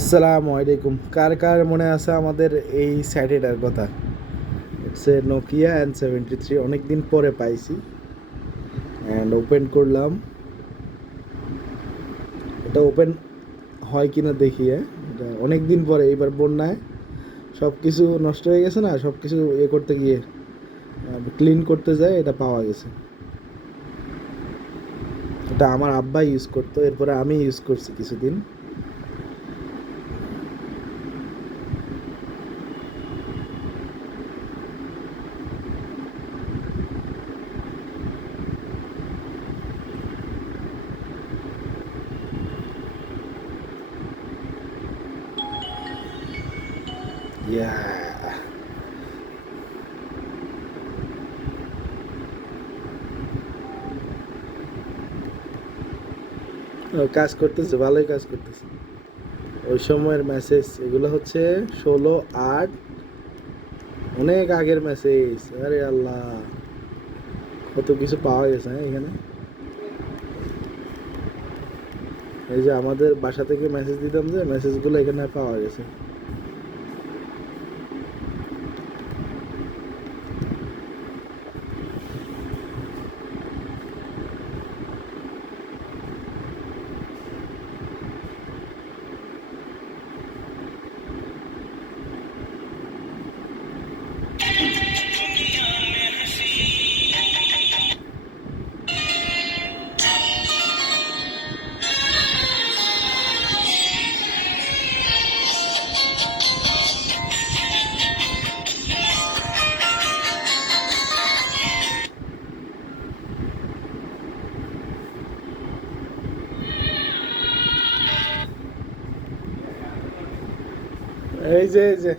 আসসালামু আলাইকুম। কার কার মনে আছে আমাদের এই স্যাটেটার কথা? সে নোকিয়া অ্যান্ড সেভেন্টি থ্রি অনেক দিন পরে পাইছি। অ্যান্ড ওপেন করলাম। এটা ওপেন হয় কিনা দেখি হ্যাঁ? এটা অনেক দিন পরে, এইবার বন্যায়। সব কিছু নষ্ট হয়ে গেছে না? সব কিছু ইয়ে করতে গিয়ে ক্লিন করতে যায়, এটা পাওয়া গেছে। এটা আমার আব্বা ইউজ করতো, এরপরে আমি ইউজ করছি কিছুদিন। Yeah. কাজ করতেছে, ভালোই কাজ করতেছে। ওই সময়ের মেসেজ এগুলো হচ্ছে ষোলো, আট, অনেক আগের মেসেজ আরে আল্লাহ, কত কিছু পাওয়া গেছে হ্যাঁ এখানে? এই যে আমাদের বাসা থেকে মেসেজ দিতাম যে মেসেজগুলো এখানে পাওয়া গেছে। এই যে এই যে।